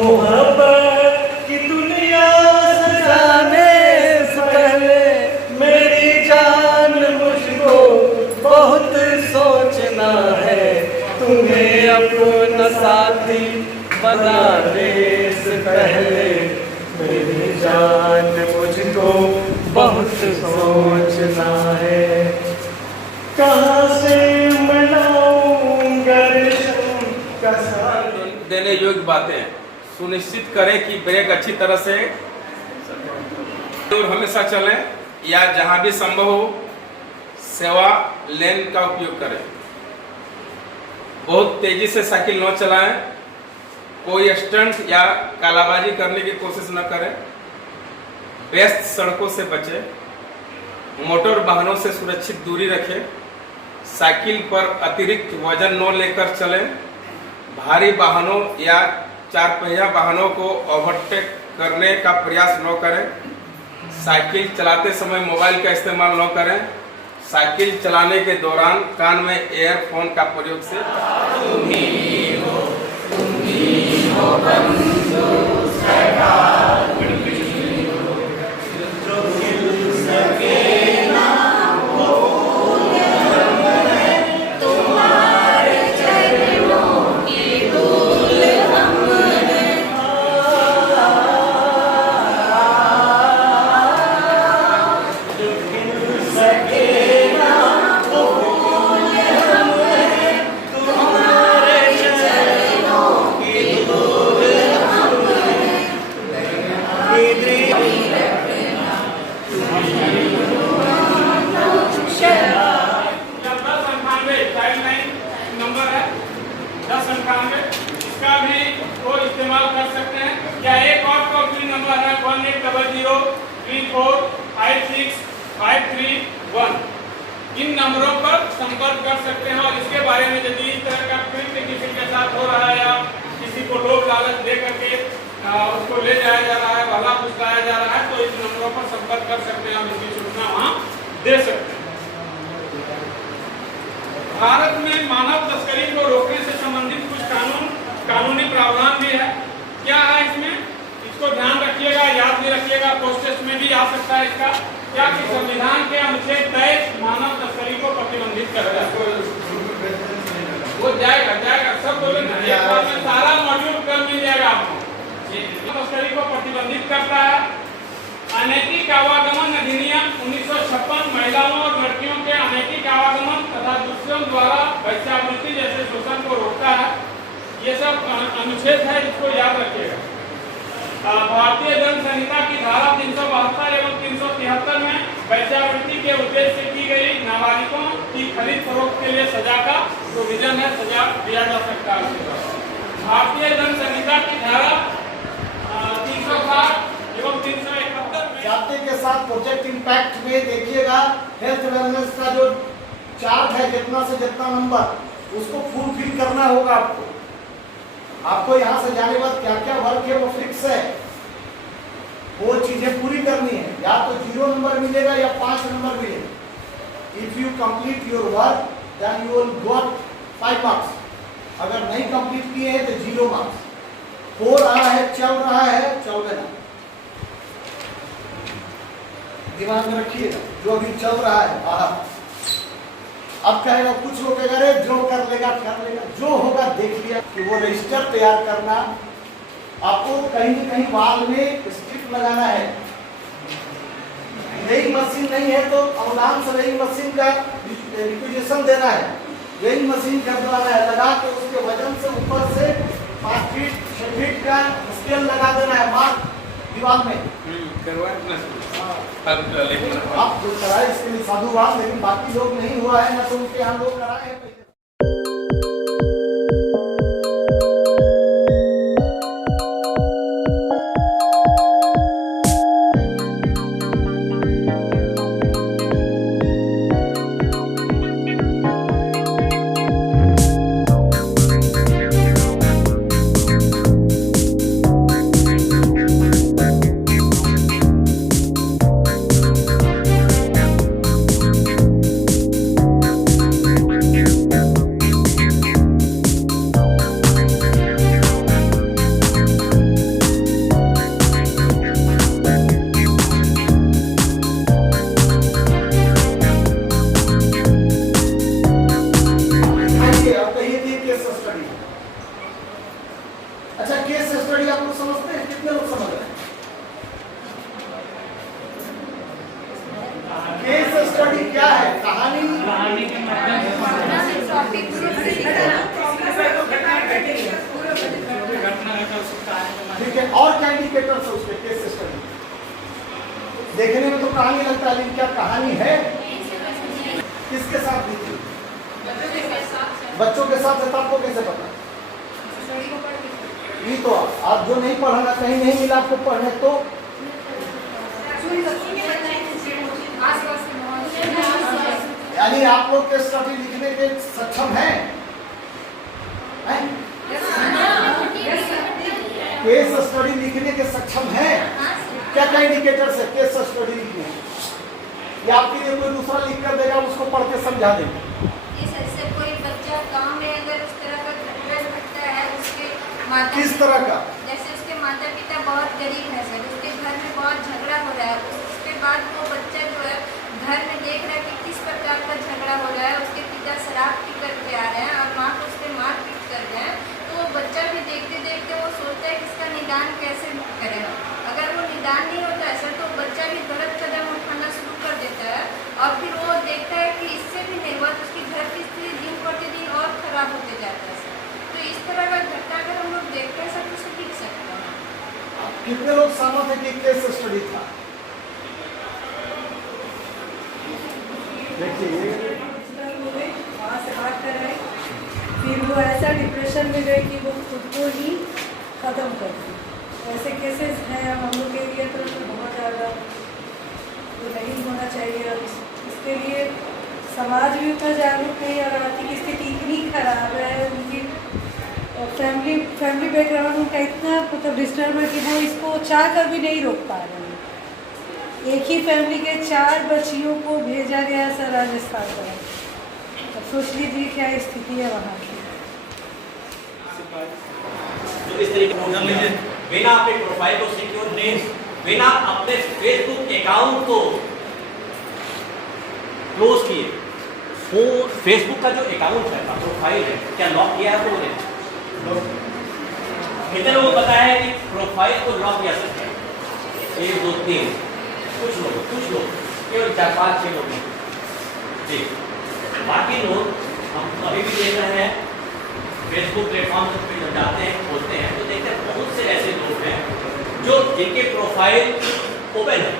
मोहब्बत की दुनिया सजाने से पहले मेरी जान मुझको बहुत सोचना है, तुम्हें अपना साथी बनाने से पहले मेरी जान मुझको बहुत सोचना है। कहाँ से मनाऊंगा रेशम का साथ देने योग्य बातें सुनिश्चित करें कि ब्रेक अच्छी तरह से और हमेशा चलें या जहां भी संभव हो सेवा लेन का उपयोग करें। बहुत तेजी से साइकिल न चलाएं, कोई स्टंट या कालाबाजी करने की कोशिश न करें, व्यस्त सड़कों से बचें, मोटर वाहनों से सुरक्षित दूरी रखें, साइकिल पर अतिरिक्त वजन न लेकर चलें, भारी वाहनों या चार पहिया वाहनों को ओवरटेक करने का प्रयास न करें, साइकिल चलाते समय मोबाइल का इस्तेमाल न करें, साइकिल चलाने के दौरान कान में एयरफोन का प्रयोग से इसका भी वो इस्तेमाल कर सकते हैं। या एक और टोल फ्री नंबर है 1800-3456-531। इन नंबरों पर संपर्क कर सकते हैं और इसके बारे में यदि इस तरह का कृत्य किसी के साथ हो रहा है या किसी को लोभ लालच दे करके उसको ले जाया जा रहा है, भला फुसलाया जा रहा है, तो इस नंबरों पर संपर्क कर सकते हैं और इसकी सूचना वहाँ दे सकते हैं। भारत में मानव तस्करी को रोकने से संबंधित कुछ कानूनी प्रावधान भी है। क्या है इसमें, इसको ध्यान रखिएगा, याद भी रखिएगा, पोस्ट टेस्ट में भी आ सकता है इसका। क्या कि संविधान के अनुच्छेद 23 मानव तस्करी को प्रतिबंधित करता है। वो जाएगा सब बोले ना, एक बार में सारा मॉड्यूल कर मिल जाएगा आपको। तस्करी को प्रतिबंधित करता है। अनैतिक आवागमन अधिनियम 1956 महिलाओं और लड़कियों के अनैतिक आवागमन तथा दूसरों द्वारा वेश्यावृत्ति जैसे शोषण को रोकता है। ये सब अनुच्छेद है, इसको याद रखिएगा। भारतीय दंड संहिता की धारा 372 एवं 373 में वेश्यावृत्ति के उद्देश्य से की गई नाबालिगों की खरीद फरोख्त के लिए सजा का प्रोविजन है, सजा दिया जा सकता है। भारतीय दंड संहिता की धारा 360 एवं 371 जाते के साथ प्रोजेक्ट इम्पैक्ट में देखिएगा हेल्थ वेलनेस का जो चार्ट है, जितना से जितना नंबर उसको फुलफिल करना होगा आपको। आपको यहाँ से जाने बाद क्या क्या वर्क है वो फिक्स है, वो चीजें पूरी करनी है। या तो 0 नंबर मिलेगा या 5 नंबर मिलेगा। If you complete your work then you will got 5 marks. अगर नहीं कंप्लीट किए हैं तो 0 मार्क्स। हो रहा है, चल रहा है, चल देना, दिमाग में रखिएगा। जो अभी चल रहा है बाहर, अब कहेगा कुछ लोग अरे जो कर लेगा, जो होगा देख लिया। कि वो रजिस्टर तैयार करना, आपको कहीं न कहीं वाल में स्ट्रिप लगाना है। नई मशीन नहीं है तो अनुदान से नई मशीन का रिक्विजिशन देना है, नई मशीन खरीदवाना है, लगा के उसके वजन से ऊपर से 5 फीट 6 फीट का स्केल लगा देना है मार्क दीवार में। आप जो कराए इसके लिए साधुवाद, लेकिन बाकी लोग नहीं हुआ है ना, तो उनके यहाँ लोग कराए हैं। आईडी के माध्यम से ठीक है, और क्या इंडिकेटर्स है उसके केस स्टडी? देखने में तो कहानी लगता है, लेकिन क्या कहानी है? किसके साथ बीती? बच्चों के साथ है, तो आपको कैसे पता? ये तो आप जो नहीं पढ़ना, कहीं नहीं मिला आपको पढ़ने, तो यानी आप लोग केस स्टडी लिखने के सक्षम हैं? केस स्टडी लिखने के सक्षम हैं? क्या क्या इंडिकेटर्स है केस स्टडी लिखने? या आपके लिए कोई दूसरा लिख कर देगा, उसको पढ़ के समझा देगा? कोई बच्चा गांव में अगर उस तरह का घटना घटता है, उसके माता किस तरह का? जैसे उसके माता पिता बहुत गरीब है सर, उसके घर में बहुत झगड़ा हो रहा है, उसके बाद वो बच्चा जो है घर में देख रहा है कि किस प्रकार का झगड़ा हो रहा है, उसके पिता शराब पी करके आ रहे हैं और माँ को उस पर मार पीट कर रहे हैं, तो वो बच्चा भी देखते देखते वो सोचता है कि इसका निदान कैसे करेगा। अगर वो निदान नहीं होता है सर, तो बच्चा भी गलत कदम उठाना शुरू कर देता है और फिर वो देखता है कि इससे भी नहीं हुआ, तो उसकी घर की स्थिति दिन प्रतिदिन और खराब होते जाता है सर। तो इस तरह का घटना अगर हम लोग देखते हैं सर, तो उसे लिख सकते हैं। कितने लोग सहमत है कि केस स्टडी था? वहाँ से बात कर रहे, फिर वो ऐसा डिप्रेशन में गए कि वो खुद को ही ख़त्म कर दी। ऐसे केसेस हैं हम लोग के लिए तो बहुत ज़्यादा तो नहीं होना चाहिए। और इसके लिए समाज भी उतना जागरूक नहीं, और आर्थिक स्थिति इतनी खराब है, उनकी फैमिली बैकग्राउंड उनका इतना मतलब डिस्टर्ब है कि वो इसको चाह कर भी नहीं रोक पा रहे हैं। एक ही फैमिली के 4 बच्चियों को भेजा गया सर राजस्थान पर। अब सोच लीजिए क्या स्थिति है वहाँ की। जो इस तरीके से बिना अपने प्रोफाइल को सिक्योर नहीं, बिना अपने फेसबुक अकाउंट को क्लोज किए, फेसबुक का जो अकाउंट है, प्रोफाइल है, क्या लॉक किया है उन्होंने? कितने लोगों को पता है कि प्रोफाइल को लॉक किया सकते हैं? 1 2 3 कुछ लोग केवल 4 5 6 लोग हैं जी। बाकी लोग हम अभी भी देख रहे हैं, फेसबुक प्लेटफॉर्म पर जब जाते हैं, खोलते हैं, तो देखते हैं बहुत से ऐसे लोग हैं जो जिनके प्रोफाइल ओपन है,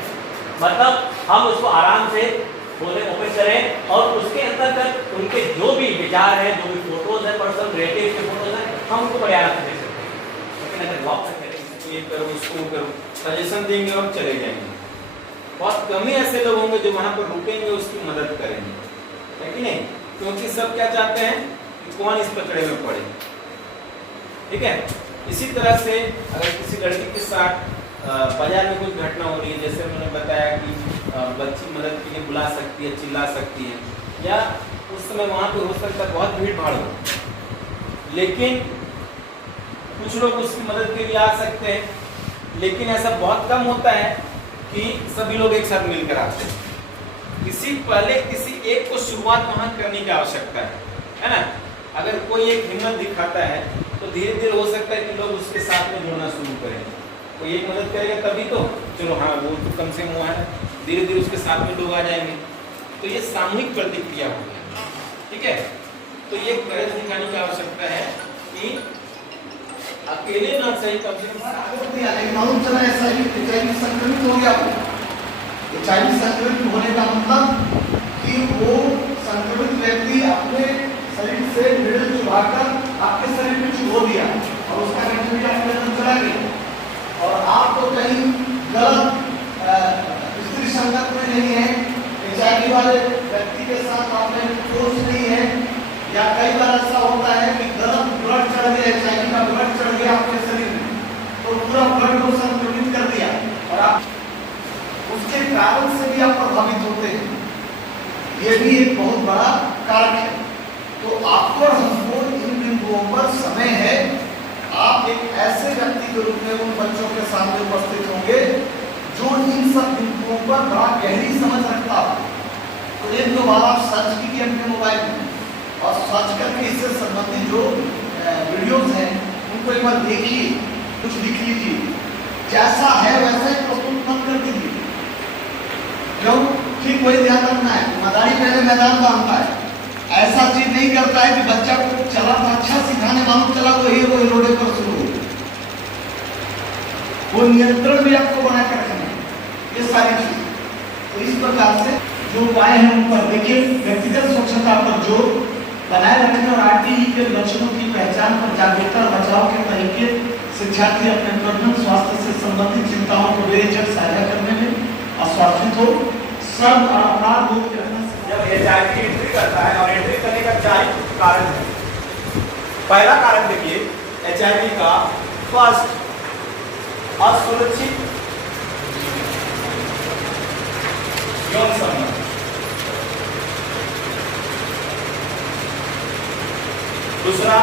मतलब हम उसको आराम से बोले ओपन करें और उसके अंतर्गत उनके जो भी विचार हैं, जो भी फोटोज हैं, पर्सनल रिलेटिव के फोटोज हैं, हम उनको बड़े आराम से देख सकते हैं। लेकिन अगर लॉक करें, ये करो, इसको करो, सजेशन देंगे और चले जाएंगे। बहुत कम ही ऐसे लोग होंगे जो वहाँ पर रुकेंगे, उसकी मदद करेंगे, है कि नहीं? क्योंकि सब क्या चाहते हैं कि कौन इस पकड़े में पड़े। ठीक है, इसी तरह से अगर किसी लड़की के साथ बाजार में कोई घटना हो रही है, जैसे उन्होंने बताया कि बच्ची मदद के लिए बुला सकती है, चिल्ला सकती है, या उस समय वहाँ पे हो सकता है बहुत भीड़ भाड़ हो, लेकिन कुछ लोग उसकी मदद के लिए आ सकते हैं, लेकिन ऐसा बहुत कम होता है कि सभी लोग एक साथ मिलकर आते हैं। पहले किसी एक को शुरुआत वहाँ करने की आवश्यकता है ना? अगर कोई एक हिम्मत दिखाता है तो धीरे धीरे हो सकता है कि लोग उसके साथ में जुड़ना शुरू करें। कोई एक मदद करेगा तभी तो चलो हाँ वो तो कम से कम हुआ है, धीरे धीरे उसके साथ में लोग आ जाएंगे। तो ये सामूहिक प्रतिक्रिया होगी, ठीक है? तो ये करेज दिखाने की आवश्यकता है कि अकेले ना सही, कम से कम मालूम चला ऐसा ही HIV संक्रमित हो गया। HIV संक्रमित होने का मतलब कि वो संक्रमित व्यक्ति अपने शरीर से निडल चुभाकर आपके शरीर में चुभो दिया और उसका कंटेमिनेशन आपके अंदर चला गया, और आप तो कहीं गलत स्त्री संगत में नहीं है, HIV वाले व्यक्ति के साथ आपने कोर्स नहीं है, या कई बार ऐसा होता है कि गलत ब्लड चढ़ गया, HIV का ब्लड चढ़ गया आपके शरीर में, तो पूरा ब्लड को संक्रमित कर दिया और आप उसके कारण से भी आप प्रभावित होते हैं। ये भी एक बहुत बड़ा कारक है। तो आपको हमको इन बिंदुओं पर समय है, आप एक ऐसे व्यक्ति के रूप में उन बच्चों के सामने उपस्थित होंगे जो इन सब बिंदुओं पर बड़ा गहरी समझ रखता हो। तो एक दो बार आप सर्च कीजिए अपने मोबाइल में और सर्च करके इससे संबंधित जो वीडियोस हैं उनको एक बार देखिए, कुछ लिख लीजिए, जैसा है वैसा ही प्रस्तुत मत कर दीजिए। क्यों? ठीक वही ध्यान रखना है, मदारी पहले मैदान बांधता है। ऐसा चीज नहीं करता है कि बच्चा को चला था अच्छा सिखाने मालूम चला वो रोडे पर शुरू हो। वो नियंत्रण भी आपको बना कर रखना ये सारी चीज। तो इस प्रकार से जो उपाय हैं उन पर देखिए, व्यक्तिगत स्वच्छता पर जोर बनाए रखने और RTE के लक्षणों की पहचान पर जागरूकता और बचाव के तरीके शिक्षार्थी अपने प्रजनन स्वास्थ्य से संबंधित चिंताओं को बेझिझक साझा करने में अस्वास्थित हो। सब और अपराध मुक्त रहना। जब HIV की एंट्री करता है और एंट्री करने का 4 कारण है। पहला कारण देखिए HIV का फर्स्ट असुरक्षित यौन संबंध। दूसरा,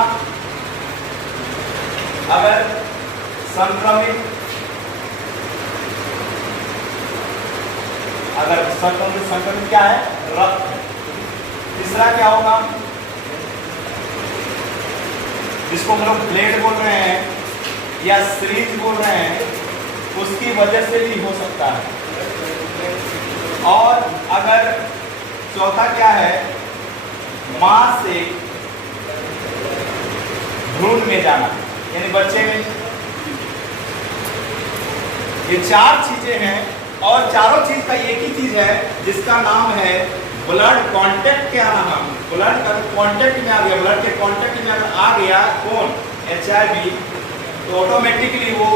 अगर संक्रमित क्या है? रक्त। तीसरा क्या होगा? जिसको हम लोग ब्लेड बोल रहे हैं या सीरीज बोल रहे हैं, उसकी वजह से भी हो सकता है। और अगर चौथा क्या है? मां से भ्रूण में जाना, यानी बच्चे में। ये 4 चीजें हैं और चारों चीज का एक ही चीज है जिसका नाम है ब्लड कांटेक्ट के आना। ब्लड का कांटेक्ट में आ गया, ब्लड के कांटेक्ट में अगर आ गया कौन? HIV, तो ऑटोमेटिकली वो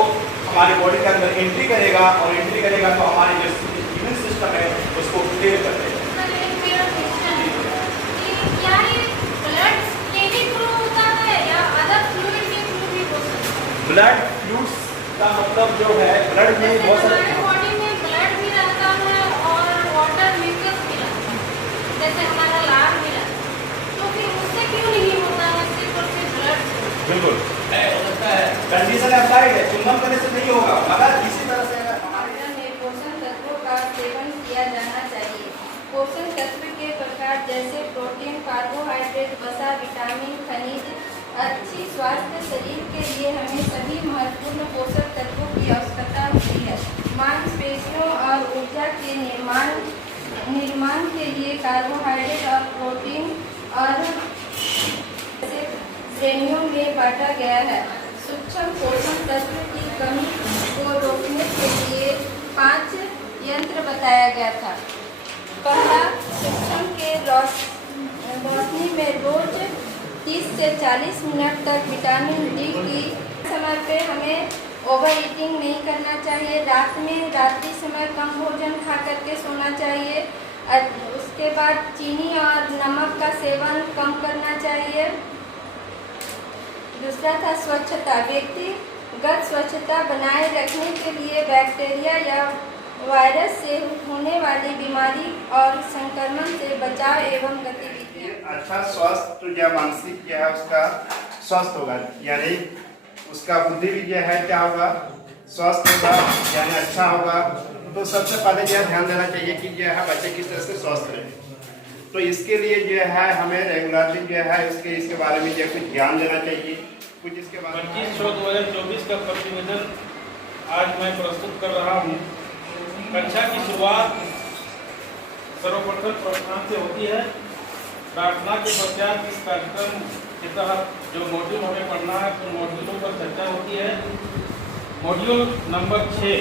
हमारे बॉडी के अंदर एंट्री करेगा और एंट्री करेगा तो हमारी जो इम्यून सिस्टम है उसको क्लियर कर देगा। ब्लड फ्लूइड्स का मतलब जो है ब्लड में बहुत सारे बॉडी में ब्लड भी रहता है और वाटर म्यूकस भी रहता है, जैसे हमारा लार भी रहता है, तो फिर उससे क्यों नहीं होता है? सिर्फ और सिर्फ ब्लड। बिल्कुल हो सकता है, कंडीशन ऐसा है, चुंबन करने से नहीं होगा, मगर इसी तरह से हमारे पोषण तत्वों का सेवन किया जाना चाहिए। पोषण तत्व के प्रकार जैसे प्रोटीन, कार्बोहाइड्रेट, वसा, विटामिन, खनिज। अच्छी स्वास्थ्य शरीर के लिए हमें सभी महत्वपूर्ण पोषक तत्वों की आवश्यकता होती है। मांसपेशियों और ऊर्जा के निर्माण के लिए कार्बोहाइड्रेट और प्रोटीन और श्रेणियों में बांटा गया है। सूक्ष्म पोषण तत्व की कमी को रोकने के लिए 5 यंत्र बताया गया था। पहला, सूक्ष्म के रोशनी में रोज 30 से 40 मिनट तक विटामिन डी की समय पे हमें ओवर ईटिंग नहीं करना चाहिए। रात्रि समय कम भोजन खा करके सोना चाहिए। उसके बाद चीनी और नमक का सेवन कम करना चाहिए। दूसरा था स्वच्छता। व्यक्तिगत स्वच्छता बनाए रखने के लिए बैक्टीरिया या वायरस से होने वाली बीमारी और संक्रमण से बचाव एवं गतिविधियाँ। अच्छा स्वास्थ्य या मानसिक क्या है उसका स्वस्थ होगा, यानी उसका बुद्धि भी जो है क्या होगा? स्वस्थ होगा, यानी अच्छा होगा। तो सबसे पहले यह ध्यान देना चाहिए कि जो है बच्चे किस तरह से स्वस्थ रहे। तो इसके लिए जो है हमें रेगुलरली जो है इसके बारे में जो कुछ ध्यान देना चाहिए। कुछ इसके बारे में 25/6/2024 का प्रतिवेदन आज मैं प्रस्तुत कर रहा हूँ। कक्षा की शुरुआत सर्वप्रथम प्रार्थना से होती है। प्रार्थना के पश्चात इस कार्यक्रम के तहत जो मॉड्यूल हमें पढ़ना है उन मॉड्यूलों पर चर्चा होती है। मॉड्यूल नंबर 6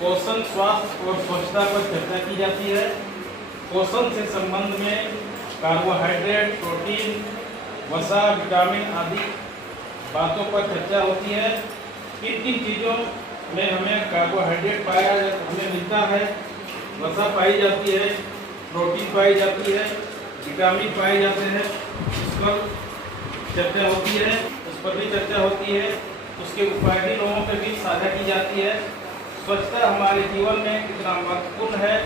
पोषण, स्वास्थ्य और स्वच्छता पर चर्चा की जाती है। पोषण से संबंध में कार्बोहाइड्रेट, प्रोटीन, वसा, विटामिन आदि बातों पर चर्चा होती है। किन चीज़ों में हमें कार्बोहाइड्रेट हमें मिलता है, वसा पाई जाती है, प्रोटीन पाई जाती है, विटामिन पाए जाते हैं, उस पर चर्चा होती है। उस पर भी चर्चा होती है। उसके उपाय भी लोगों के बीच साझा की जाती है। स्वच्छता हमारे जीवन में कितना महत्वपूर्ण है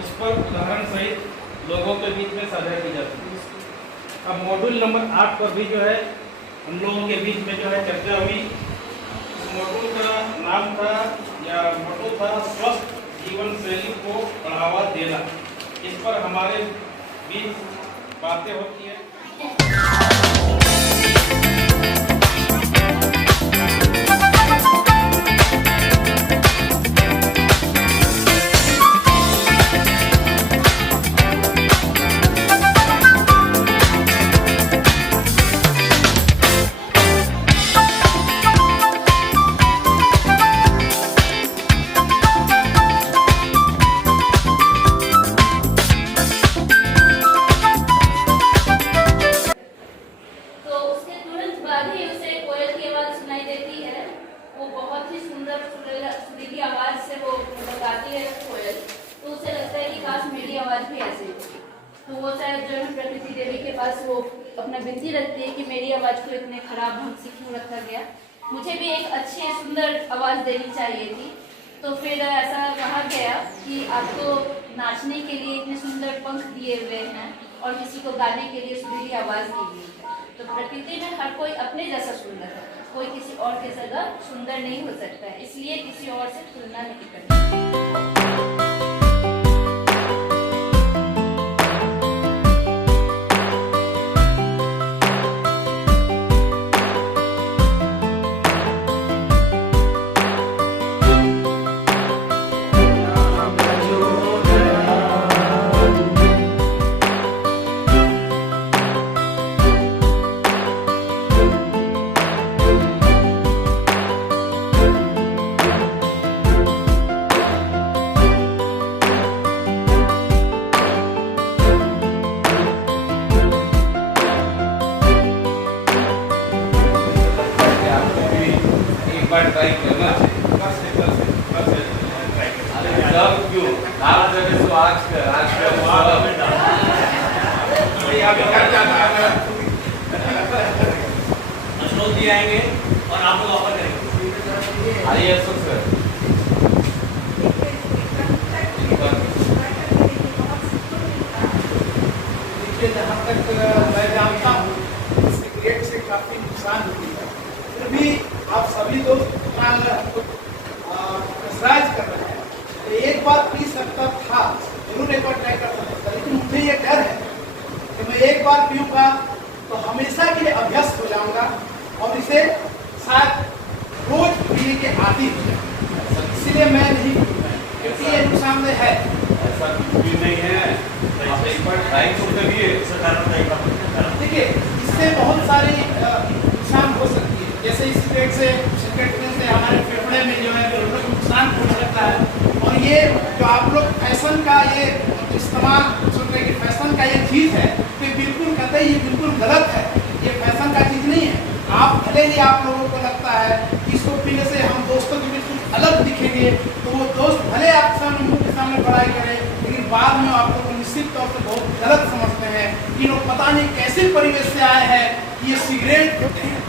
उस पर उदाहरण सहित लोगों के बीच में साझा की जाती है। अब मॉड्यूल नंबर 8 पर भी जो है हम लोगों के बीच में जो है चर्चा हुई। इस मॉड्यूल का नाम था या मोटो था स्वस्थ जीवन शैली को बढ़ावा देना। इस पर हमारे बीच बातें होती है। आवाज़ भी ऐसे ही थी। तो वो शायद जो है प्रकृति देवी के पास वो अपना विनती रखती है कि मेरी आवाज़ को इतने खराब ढंग से क्यों रखा गया, मुझे भी एक अच्छी सुंदर आवाज़ देनी चाहिए थी। तो फिर ऐसा कहा गया कि आपको नाचने के लिए इतने सुंदर पंख दिए हुए हैं और किसी को गाने के लिए सुरीली आवाज़ दी हुई है। तो प्रकृति में हर कोई अपने जैसा सुंदर है, कोई किसी और के जगह सुंदर नहीं हो सकता है, इसलिए किसी और से तुलना नहीं करनी। आएंगे और आप लोग ऑफर करेंगे। आइए सर जहाँ तक मैं जानता हूँ सिगरेट से काफी नुकसान होती है, फिर भी आप सभी लोग एक्सरसाइज कर रहे हैं। तो एक बार पी सकता था, जरूर एक बार ट्राई कर सकता था, लेकिन मुझे ये डर है कि मैं एक बार पीऊँगा तो हमेशा के लिए अभ्यस्त हो जाऊँगा और इसे शायद रोज पीने के आदी हो जाए। इसलिए मैं नहीं पीऊँगा क्योंकि ये नुकसानदेह है। ऐसा कुछ भी नहीं है, आप एक बार ट्राई तो करिए। देखिए इससे बहुत सारी नुकसान हो सकती है, जैसे सिगरेट पीने से हमारे फेफड़े में जो है नुकसान हो सकता है। और ये जो आप लोग फैशन का ये इस्तेमाल सोच रहे कि फैशन का ये चीज़ है, तो बिल्कुल कतई ये बिल्कुल गलत है। ये फैशन का चीज़ नहीं है। आप भले ही आप लोगों को लगता है कि इसको पीने से हम दोस्तों के बिल्कुल अलग दिखेंगे, तो वो दोस्त भले आप मुंह के सामने पढ़ाई करें, लेकिन बाद में आप लोग निश्चित तौर से बहुत गलत समझते हैं कि लोग पता नहीं कैसे परिवेश से आए हैं ये सिगरेट पीते हैं।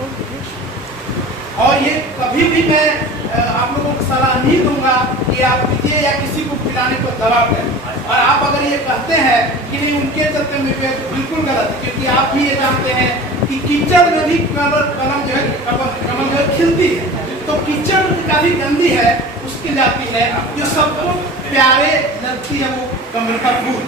और ये कभी भी मैं आप लोगों को सलाह नहीं दूंगा कि आप पीजिए या किसी को पिलाने को दबाव करें। और आप अगर ये कहते हैं कि नहीं उनके चलते में बिल्कुल गलत है, क्योंकि आप भी ये जानते हैं कि कीचड़ में भी कमल जो है खिलती है। तो कीचड़ काफी गंदी है, उसकी जाती है जो सबको प्यारे लगती है, वो कमल का फूल।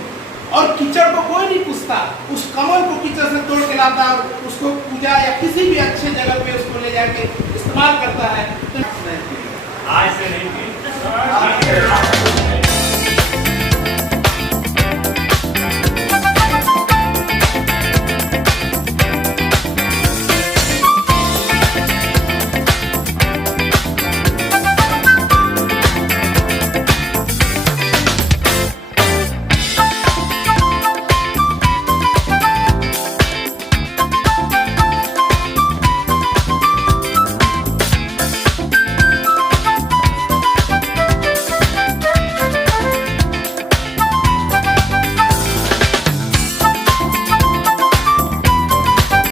और कीचड़ को कोई नहीं पूछता, उस कमल को कीचड़ से तोड़ के लाता, उसको पूजा या किसी भी अच्छे जगह पे उसको ले जाके इस्तेमाल करता है। तो आज से नहीं